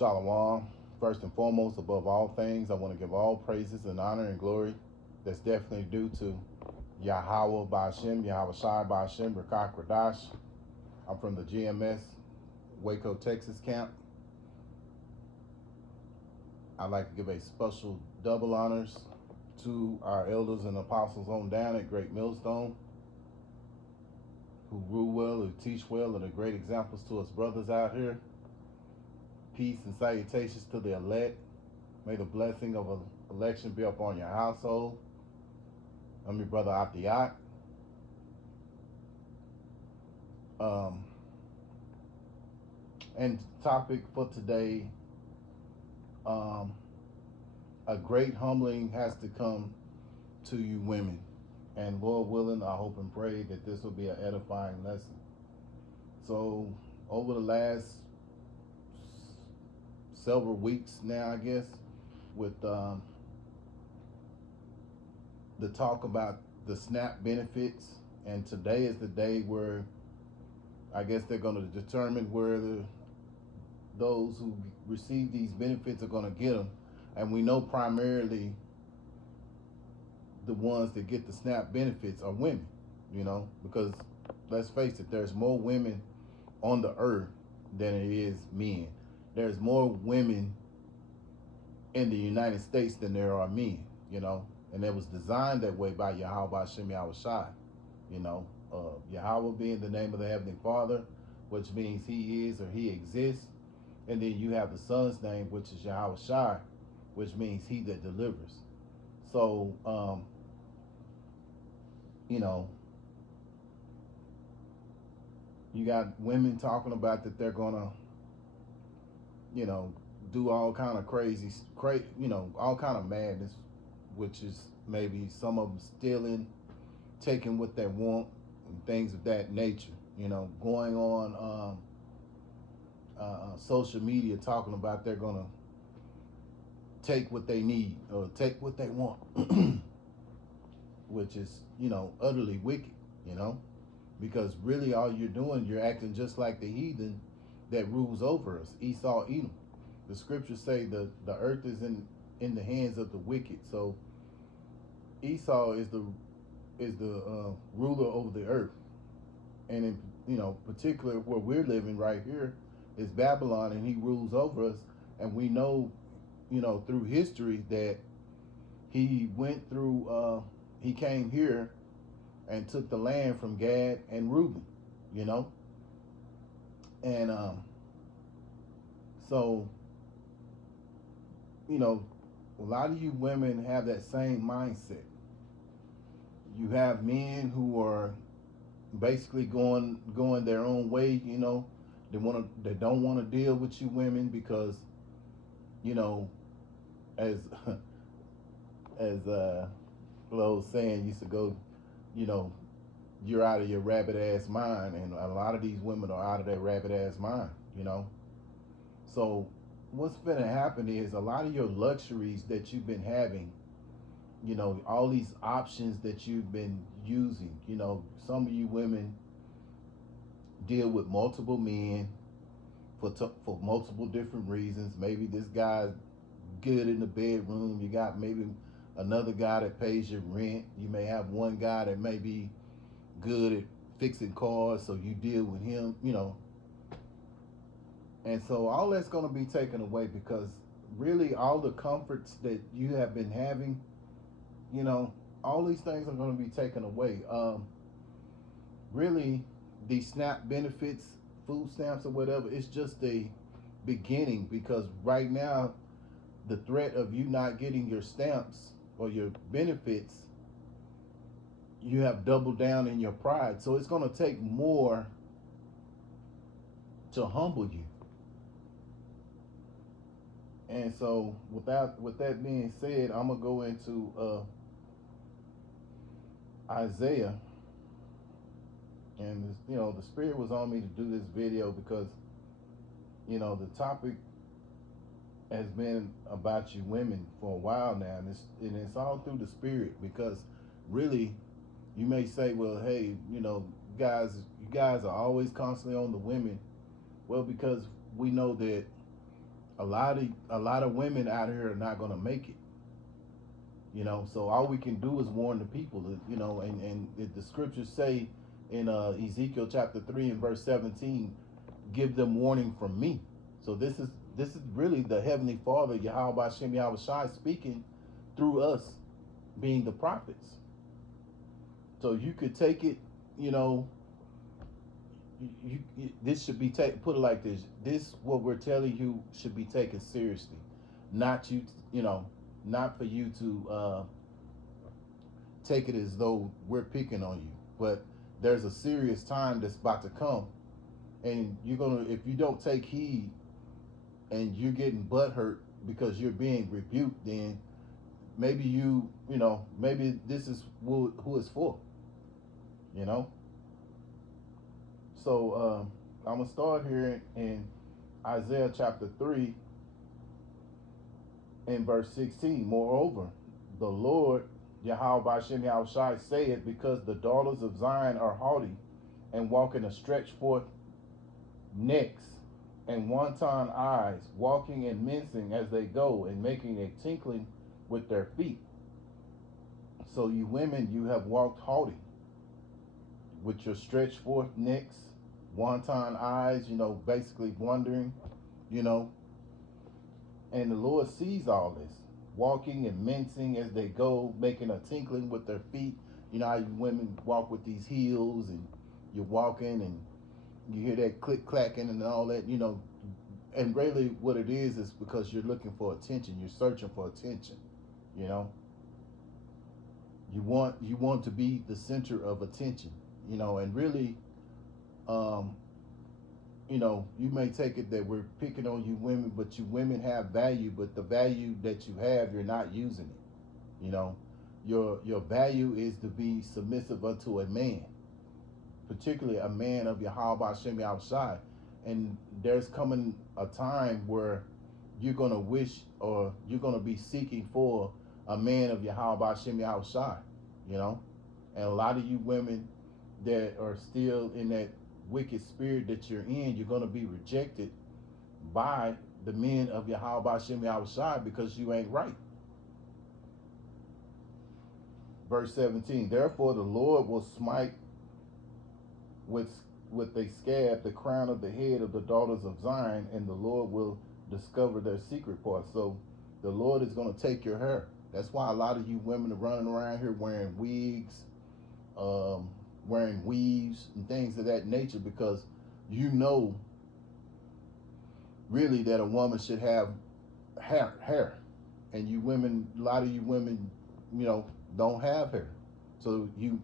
Shalom. First and foremost, above all things, I want to give all praises and honor and glory that's definitely due to Yahweh Ba'ashem, Yahweh Shai Ba'ashem, Rakak Radash. I'm from the GMS Waco, Texas camp. I'd like to give a special double honors to our elders and apostles on down at Great Millstone, who rule well, who teach well, and are great examples to us brothers out here. Peace and salutations to the elect. May the blessing of election be upon your household. I'm your brother Atiat. And topic for today, a great humbling has to come to you women. And Lord willing, I hope and pray that this will be an edifying lesson. So over the last several weeks now, I guess, with the talk about the SNAP benefits, and today is the day where I guess they're going to determine where those who receive these benefits are going to get them. And we know primarily the ones that get the SNAP benefits are women, because let's face it, there's more women on the earth than it is men. There's more women in the United States than there are men, and it was designed that way by Yahweh Hashem Yahweh Shai, Yahweh being the name of the Heavenly Father, which means He is or He exists, and then you have the Son's name, which is Yahweh Shai, which means He that delivers. So, you got women talking about that they're gonna, do all kind of crazy, all kind of madness, which is maybe some of them stealing, taking what they want, and things of that nature. Going on social media talking about they're gonna take what they need or take what they want, which is, utterly wicked, because really all you're doing, you're acting just like the heathen that rules over us, Esau, Edom. The scriptures say the earth is in the hands of the wicked. So Esau is the ruler over the earth, and in particular where we're living right here is Babylon, and he rules over us. And we know, through history that he went through. He came here and took the land from Gad and Reuben, and so a lot of you women have that same mindset. You have men who are basically going their own way. They don't want to deal with you women because, as as Flo saying used to go, you're out of your rabbit ass mind, and a lot of these women are out of their rabbit ass mind. So what's gonna happen is a lot of your luxuries that you've been having, all these options that you've been using, some of you women deal with multiple men for multiple different reasons. Maybe this guy's good in the bedroom. You got maybe another guy that pays your rent. You may have one guy that may be good at fixing cars, so you deal with him, And so all that's going to be taken away, because really all the comforts that you have been having, all these things are going to be taken away. Really, the SNAP benefits, food stamps or whatever, it's just the beginning, because right now the threat of you not getting your stamps or your benefits, you have doubled down in your pride. So it's going to take more to humble you. And so with that being said, I'm going to go into Isaiah. And the Spirit was on me to do this video because, the topic has been about you women for a while now, and it's all through the Spirit. Because really, you may say, well, hey, you guys are always constantly on the women. Well, because we know that A lot of women out here are not going to make it. So all we can do is warn the people. And the scriptures say in Ezekiel chapter 3 and verse 17, give them warning from me. So this is really the Heavenly Father, Yahweh Shem Yahweh Shai, speaking through us, being the prophets. So you could take it, this should be put it like this. This, what we're telling you, should be taken seriously, not not for you to take it as though we're picking on you. But there's a serious time that's about to come, and if you don't take heed, and you're getting butt hurt because you're being rebuked, then maybe maybe this is who it's for. So I'm gonna start here in Isaiah chapter 3 in verse 16. Moreover, the Lord Yahweh Shem Yahweh Shai saith, because the daughters of Zion are haughty, and walk in a stretched forth necks, and wanton eyes, walking and mincing as they go, and making a tinkling with their feet. So you women, you have walked haughty, with your stretched forth necks, wanton eyes, basically wondering, and the Lord sees all this, walking and mincing as they go, making a tinkling with their feet. How you women walk with these heels, and you're walking and you hear that click clacking and all that, and really what it is because you're looking for attention. You're searching for attention. You want to be the center of attention, and really, you may take it that we're picking on you women, but you women have value, but the value that you have, you're not using it. Your value is to be submissive unto a man, particularly a man of Yahweh Shem Yahweh Shai. And there's coming a time where you're going to wish, or you're going to be seeking for a man of Yahweh Shem Yahweh Shai, and a lot of you women that are still in that wicked spirit that you're in, you're going to be rejected by the men of Yahweh Shem Yahweh Shai because you ain't right. Verse 17, therefore the Lord will smite with a scab the crown of the head of the daughters of Zion, and the Lord will discover their secret parts. So the Lord is going to take your hair. That's why a lot of you women are running around here wearing wigs, wearing weaves and things of that nature, because really that a woman should have hair. And you women, a lot of you women, don't have hair. So you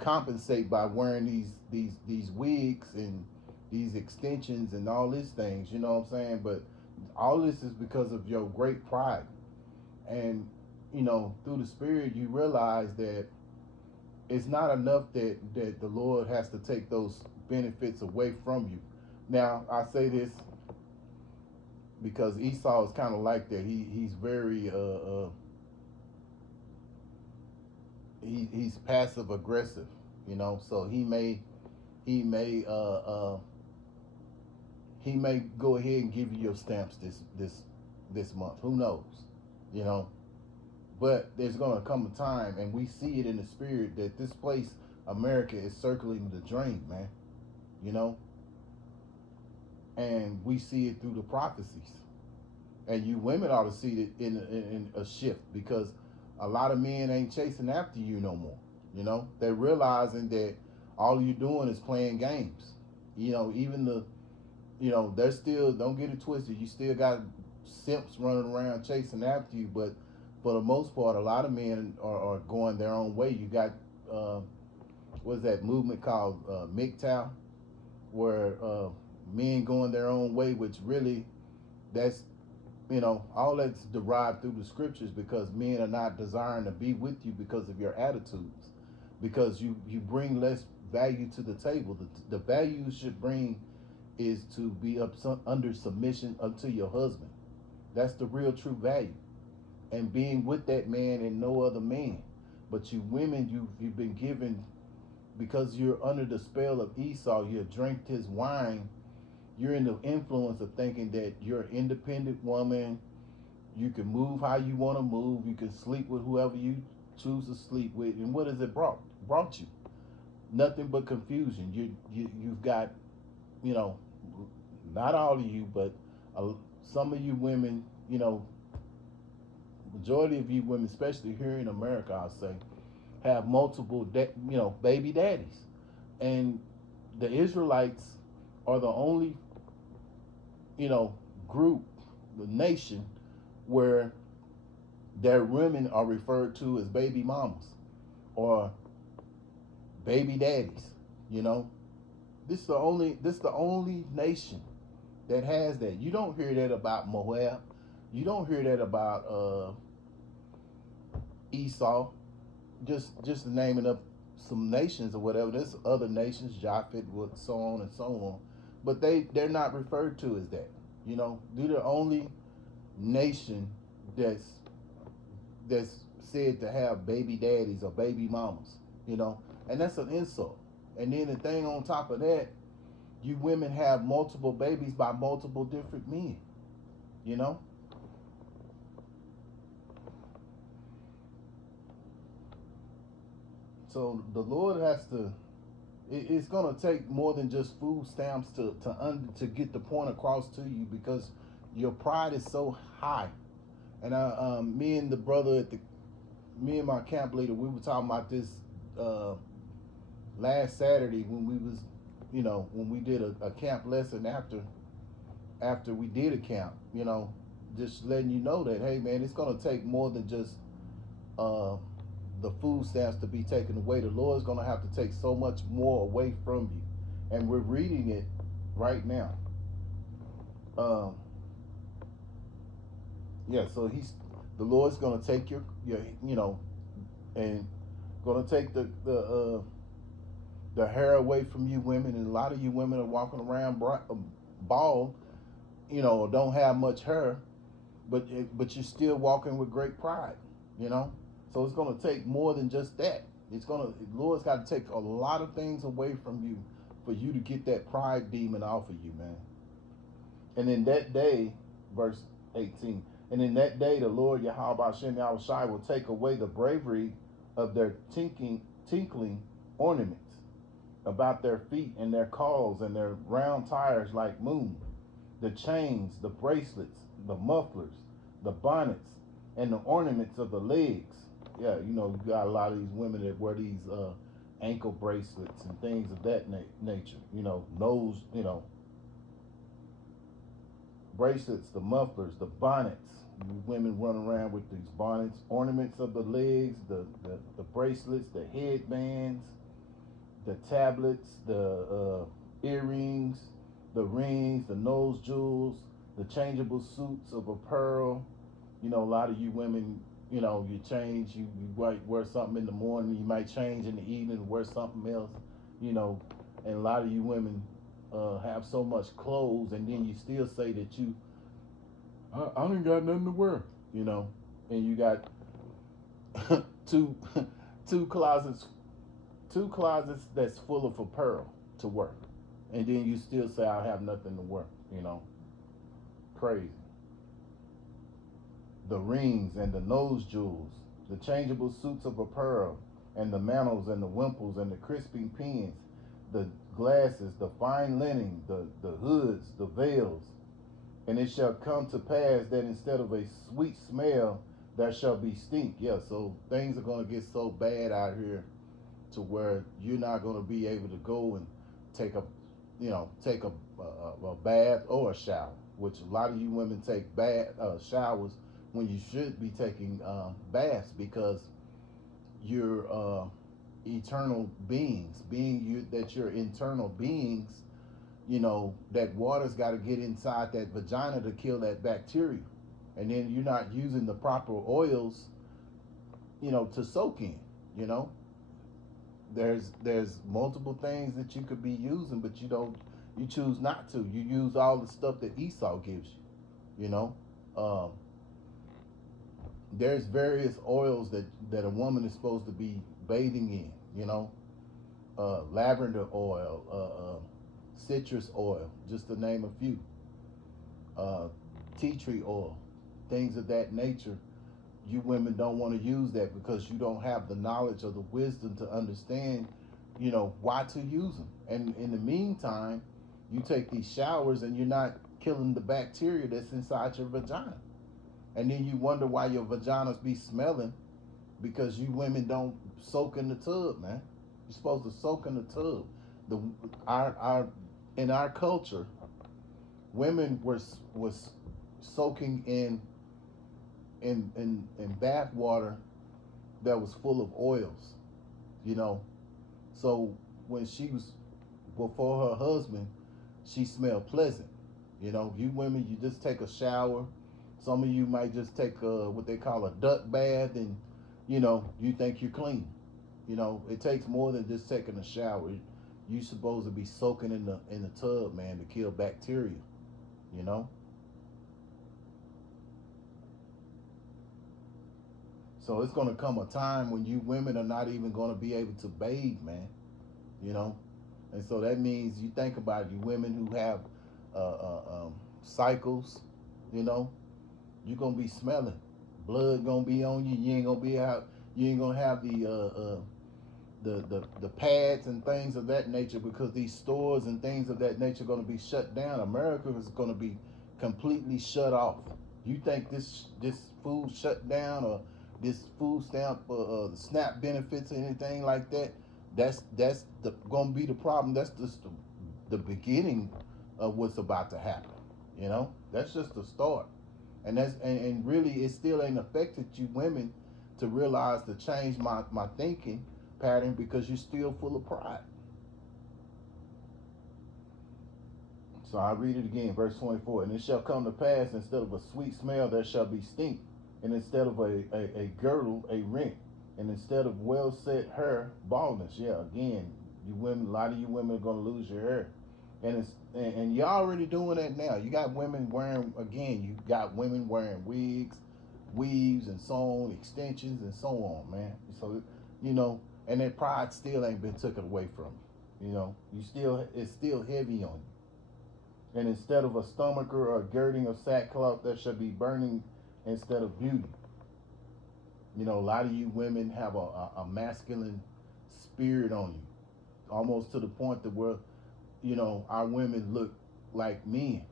compensate by wearing these wigs and these extensions and all these things, you know what I'm saying? But all this is because of your great pride. And, through the Spirit, you realize that it's not enough that the Lord has to take those benefits away from you. Now, I say this because Esau is kind of like that. He's very he's passive aggressive, so he may go ahead and give you your stamps this month. Who knows? But there's going to come a time, and we see it in the spirit, that this place, America, is circling the drain, man. And we see it through the prophecies. And you women ought to see it in a shift, because a lot of men ain't chasing after you no more. They're realizing that all you're doing is playing games. Even they're still, don't get it twisted, you still got simps running around chasing after you, but for the most part, a lot of men are going their own way. You got, what's that movement called, MGTOW, where men going their own way, which really, that's, all that's derived through the scriptures, because men are not desiring to be with you because of your attitudes, because you bring less value to the table. The value you should bring is to be under submission unto your husband. That's the real true value. And being with that man and no other man. But you women, you've been given, because you're under the spell of Esau, you drink his wine, you're in the influence of thinking that you're an independent woman. You can move how you want to move. You can sleep with whoever you choose to sleep with. And what has it brought you? Nothing but confusion. You've got, you know, not all of you, but uh, some of you women, you know, majority of you women, especially here in America, I'll say, have multiple, baby daddies, and the Israelites are the only, you know, group, the nation, where their women are referred to as baby mamas or baby daddies. You know, this the only nation that has that. You don't hear that about Moab. You don't hear that about Esau. Just naming up some nations or whatever. There's other nations, Japheth, so on and so on, but they're not referred to as that. You know, they're the only nation that's that's said to have baby daddies or baby mamas. You know, and that's an insult. And then the thing on top of that, you women have multiple babies by multiple different men. You know, so the Lord has to. It's gonna take more than just food stamps to get the point across to you, because your pride is so high. And me and the brother me and my camp leader, we were talking about this uh, last Saturday when we was, when we did a camp lesson after we did a camp. Just letting you know that, hey man, it's gonna take more than just uh, the food stamps to be taken away. The Lord's going to have to take so much more away from you. And we're reading it right now. Um, yeah, so the Lord's going to take your, and going to take the hair away from you women. And a lot of you women are walking around bald, or don't have much hair, but you're still walking with great pride, you know. So it's going to take more than just that. The Lord's got to take a lot of things away from you for you to get that pride demon off of you, man. And in that day, verse 18, and in that day the Lord Yahweh Hashem Yahushai will take away the bravery of their tinkling ornaments about their feet and their calls and their round tires like moon, the chains, the bracelets, the mufflers, the bonnets, and the ornaments of the legs. Yeah, you got a lot of these women that wear these ankle bracelets and things of that nature. Nose, bracelets, the mufflers, the bonnets. Women run around with these bonnets, ornaments of the legs, the bracelets, the headbands, the tablets, the earrings, the rings, the nose jewels, the changeable suits of apparel. A lot of you women, you change, you might wear something in the morning, you might change in the evening and wear something else, and a lot of you women have so much clothes, and then you still say that I ain't got nothing to wear, and you got two two closets two closets that's full of apparel to wear, and then you still say I have nothing to wear, crazy. The rings and the nose jewels, the changeable suits of apparel, and the mantles and the wimples and the crisping pins, the glasses, the fine linen, the hoods, the veils. And it shall come to pass that instead of a sweet smell, there shall be stink. Yeah, so things are going to get so bad out here to where you're not going to be able to go and take a bath or a shower, which a lot of you women take showers when you should be taking baths, because you're eternal beings, that you're internal beings. That water's got to get inside that vagina to kill that bacteria, and then you're not using the proper oils, to soak in. There's multiple things that you could be using, but you choose not to. You use all the stuff that Esau gives you. Um, there's various oils that a woman is supposed to be bathing in. Lavender oil, citrus oil, just to name a few, uh, tea tree oil, things of that nature. You women don't want to use that because you don't have the knowledge or the wisdom to understand, why to use them. And in the meantime, you take these showers and you're not killing the bacteria that's inside your vagina. And then you wonder why your vaginas be smelling because you women don't soak in the tub, man. You're supposed to soak in the tub. The our In our culture, women was soaking in bath water that was full of oils, you know. So when she was before her husband, she smelled pleasant. You women, you just take a shower. Some of you might just take what they call a duck bath, and you think you're clean. It takes more than just taking a shower. You supposed to be soaking in the tub, man, to kill bacteria. You know. So it's gonna come a time when you women are not even gonna be able to bathe, man. You know, and so that means you think about it, you women who have cycles, you know, you're gonna be smelling. Blood gonna be on you. You ain't gonna be out. You ain't gonna have the pads and things of that nature because these stores and things of that nature are gonna be shut down. America is gonna be completely shut off. You think this food shut down or this food stamp SNAP benefits or anything like that? That's gonna be the problem. That's just the beginning of what's about to happen. That's just the start. And really it still ain't affected you women to realize to change my thinking pattern because you're still full of pride. So I read it again, verse 24. And it shall come to pass, instead of a sweet smell, there shall be stink. And instead of a girdle, a rent. And instead of well set hair, baldness. Yeah, again, you women, a lot of you women are going to lose your hair. And you're already doing that now. You got women wearing, again, you got women wearing wigs, weaves, and so on, extensions, and so on, man. So, and that pride still ain't been taken away from you. It's still heavy on you. And instead of a stomacher or a girding of sackcloth, there shall be burning instead of beauty. A lot of you women have a masculine spirit on you, almost to the point that where, our women look like men,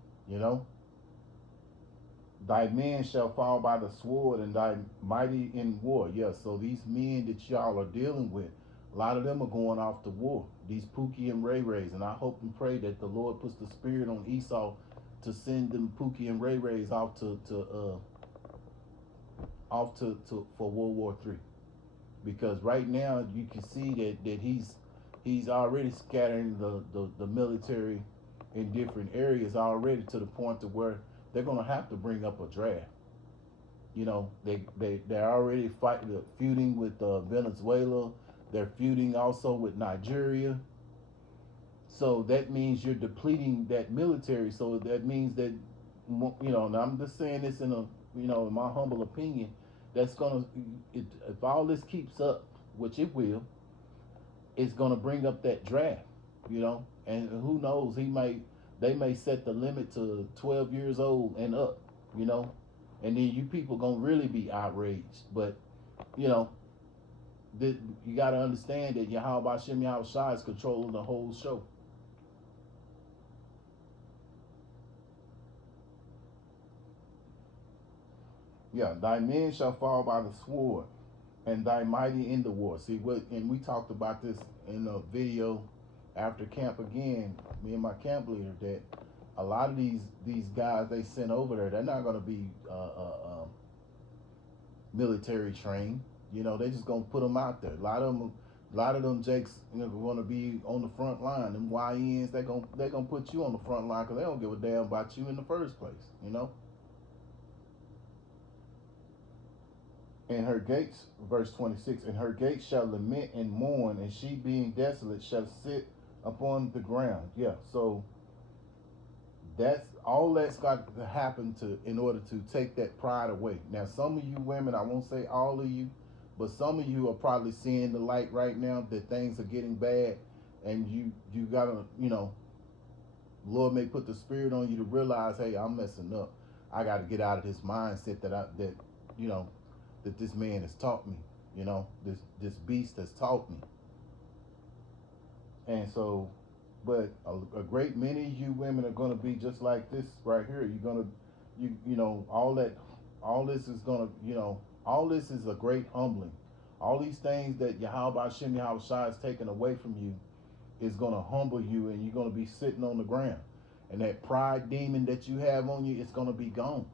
Thy men shall fall by the sword and thy mighty in war. Yeah, so these men that y'all are dealing with, a lot of them are going off to war. These Pookie and Ray Rays. And I hope and pray that the Lord puts the spirit on Esau to send them Pookie and Ray Rays off to for World War III. Because right now you can see that he's already scattering the military in different areas already, to the point to where they're gonna have to bring up a draft. They're already feuding with Venezuela. They're feuding also with Nigeria. So that means you're depleting that military. So that means that, and I'm just saying this in my humble opinion, that's if all this keeps up, which it will, it's gonna bring up that draft. And who knows, they may set the limit to 12 years old and up, and then you people gonna really be outraged. But you got to understand that Yahweh Hashem Yahweh Shai is controlling the whole show. Yeah, thy men shall fall by the sword, and thy mighty in the war. See what? And we talked about this in a video after camp again. Me and my camp leader, that a lot of these guys they sent over there, they're not going to be military trained. They just gonna put them out there. A lot of them Jakes, want to be on the front line. Them YNs, they gonna put you on the front line because they don't give a damn about you in the first place. And her gates, verse 26, and her gates shall lament and mourn, and she being desolate shall sit upon the ground. Yeah, so that's got to happen in order to take that pride away. Now, some of you women, I won't say all of you, but some of you are probably seeing the light right now that things are getting bad, and you gotta Lord may put the spirit on you to realize, hey, I'm messing up. I got to get out of this mindset you know, that this man has taught me. You know, this beast has taught me. And so, but a great many of you women are going to be just like this right here. You're going to, you know, all this is going to, you know, all this is a great humbling. All these things that Yahweh Shem Yahweh Shai is taking away from you is going to humble you, and you're going to be sitting on the ground. And that pride demon that you have on you, it's going to be gone.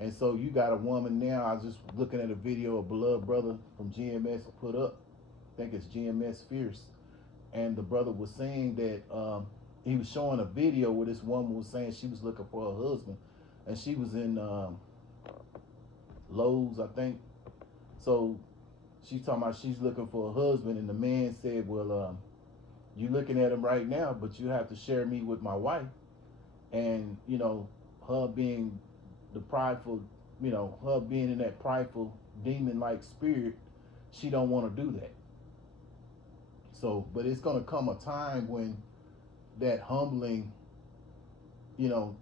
And so you got a woman now. I was just looking at a video a beloved brother from GMS put up. I think it's GMS Fierce. And the brother was saying that he was showing a video where this woman was saying she was looking for her husband. And she was in Lowe's, I think. So she's talking about she's looking for a husband. And the man said, well, you're looking at him right now, but you have to share me with my wife. And, you know, her being the prideful, you know, her being in that prideful demon-like spirit, she don't want to do that. So, but it's going to come a time when that humbling, you know,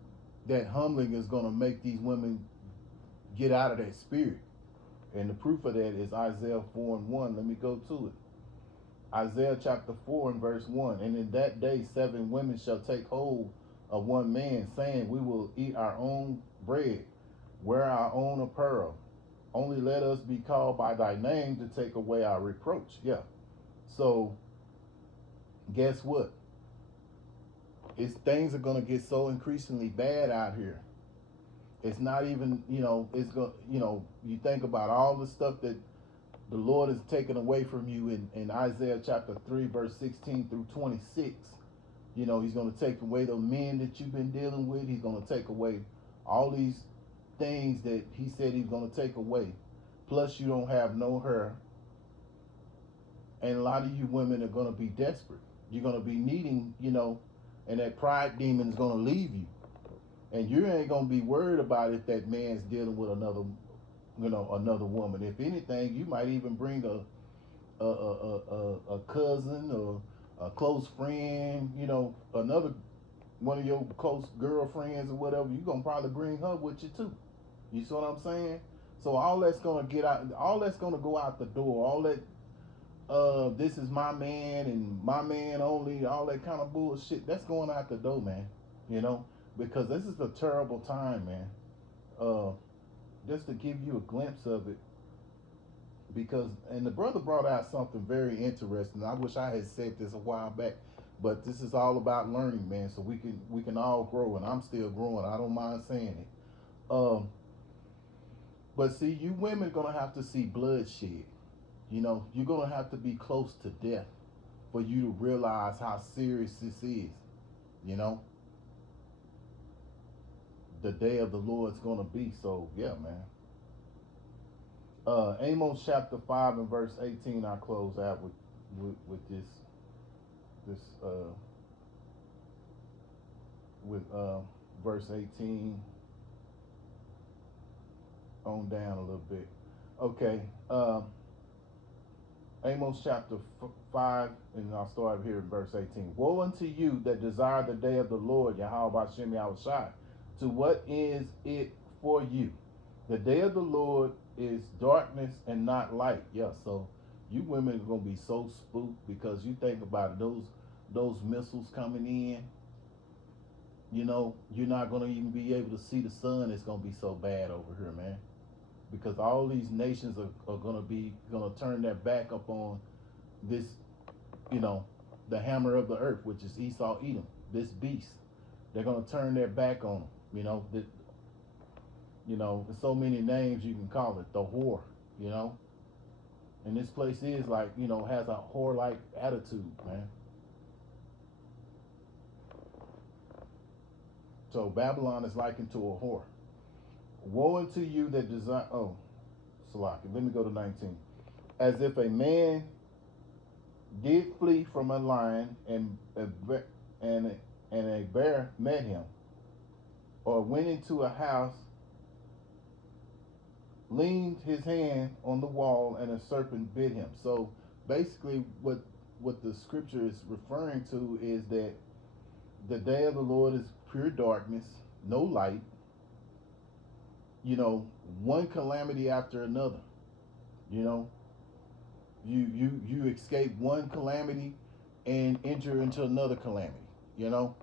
that humbling is going to make these women get out of that spirit. And the proof of that is Isaiah 4:1. Let me go to it. Isaiah chapter 4 and verse 1. And in that day 7 women shall take hold of one man, saying, we will eat our own bread, wear our own apparel. Only let us be called by thy name to take away our reproach. Yeah. So guess what? Things are going to get so increasingly bad out here. It's not even, you know, it's going, you know, you think about all the stuff that the Lord has taken away from you in Isaiah chapter 3, verse 16 through 26. You know, he's going to take away the men that you've been dealing with. He's going to take away all these things that he said he's going to take away. Plus, you don't have no hair. And a lot of you women are going to be desperate. You're going to be needing, you know, and that pride demon is going to leave you. And you ain't going to be worried about if that man's dealing with another, you know, another woman. If anything, you might even bring a cousin or a close friend, you know, another one of your close girlfriends or whatever. You're going to probably bring her with you too. You see what I'm saying? So all that's going to get out, all that's going to go out the door. All that, this is my man and my man only, all that kind of bullshit, that's going out the door, man. You know, because this is a terrible time, man. Just to give you a glimpse of it, because, and the brother brought out something very interesting. I wish I had said this a while back, but this is all about learning, man. So we can all grow, and I'm still growing. I don't mind saying it. But see, you women are gonna have to see bloodshed. You know, you're gonna have to be close to death for you to realize how serious this is. You know, the day of the Lord's gonna be. So yeah, man. Amos chapter 5 and verse 18. I close out with this with verse 18 on down a little bit. Okay. Amos chapter 5, and I'll start here in verse 18. Woe unto you that desire the day of the Lord, Yahweh Shem Yahweh Shai. To what is it for you? The day of the Lord is darkness and not light. Yeah, so you women are going to be so spooked, because you think about it, those missiles coming in, you know, you're not going to even be able to see the sun. It's going to be so bad over here, man. Because all these nations are going to turn their back up on this, you know, the hammer of the earth, which is Esau Edom, this beast. They're going to turn their back on him. You know, there's so many names you can call it. The whore, you know. And this place is like, you know, has a whore-like attitude, man. So Babylon is likened to a whore. Woe unto you that desire, Salaki, let me go to 19. As if a man did flee from a lion and a bear met him, or went into a house, leaned his hand on the wall, and a serpent bit him. So basically what the scripture is referring to is that The day of the Lord is pure darkness, no light, you know, one calamity after another. You know, you escape one calamity and enter into another calamity. You know,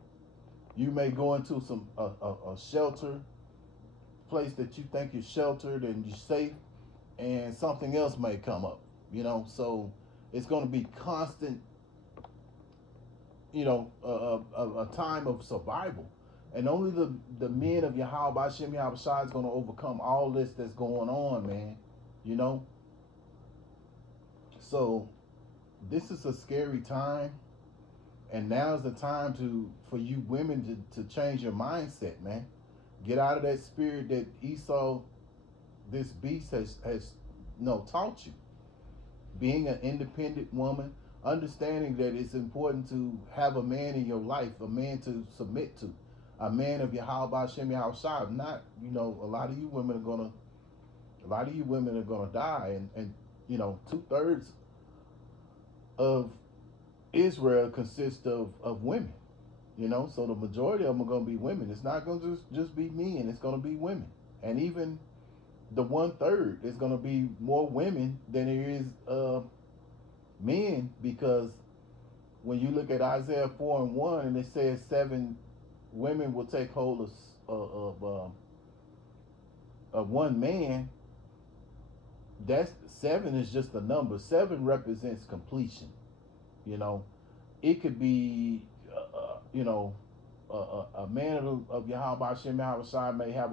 you may go into a shelter place that you think you're sheltered and you're safe, and something else may come up. You know, so it's going to be constant. You know, a time of survival, and only the men of Yahweh Hashem Yahweh Shai is going to overcome all this that's going on, man. You know, so this is a scary time, and now's the time for you women to change your mindset, man. Get out of that spirit that Esau, this beast, has taught you. Being an independent woman, understanding that it's important to have a man in your life, a man to submit to, a man of Yahweh Hashem Yahweh Shai. Not, a lot of you women are gonna die, and 2/3 of Israel consists of women. So the majority of them are gonna be women. It's not gonna just be men. It's gonna be women, and even the 1/3 is gonna be more women than there is men, because when you look at Isaiah 4:1, and it says 7 women will take hold of one man, that's 7 is just a number. 7 represents completion. It could be a man of Yahweh Hashem Yahweh Shai may have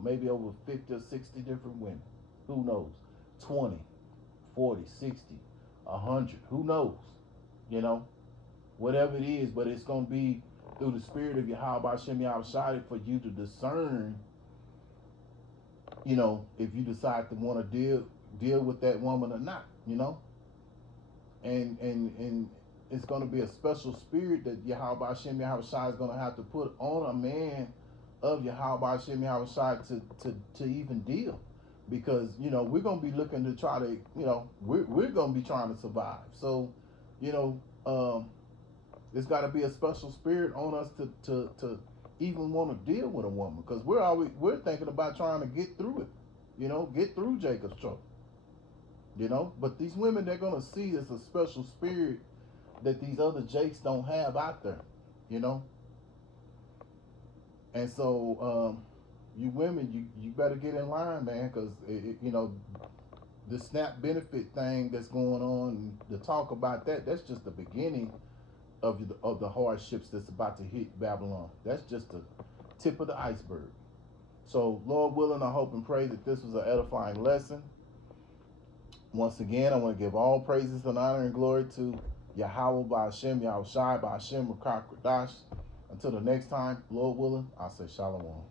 maybe over 50 or 60 different women. Who knows? 20, 40, 60, 100. Who knows? Whatever it is, but it's going to be through the spirit of Yahweh Hashem Yahweh Shai for you to discern, if you decide to want to deal with that woman or not, and it's going to be a special spirit that Yahweh Hashem Yahweh Shai is going to have to put on a man of Yahweh Hashem Yahweh Shai to even deal, because we're going to be looking to try to we're going to be trying to survive. So it's got to be a special spirit on us to even want to deal with a woman, because we're thinking about trying to get through it, get through Jacob's trouble, but these women, they're going to see it's a special spirit that these other Jakes don't have out there, and so you women, you better get in line, man, because the SNAP benefit thing that's going on, the talk about that's just the beginning of the hardships that's about to hit Babylon. That's just the tip of the iceberg. So Lord willing, I hope and pray that this was an edifying lesson. Once again, I want to give all praises and honor and glory to Yahweh by Hashem, Yahweh Shai by Hashem, Rakah Kradash. Until the next time, Lord willing, I say Shalom.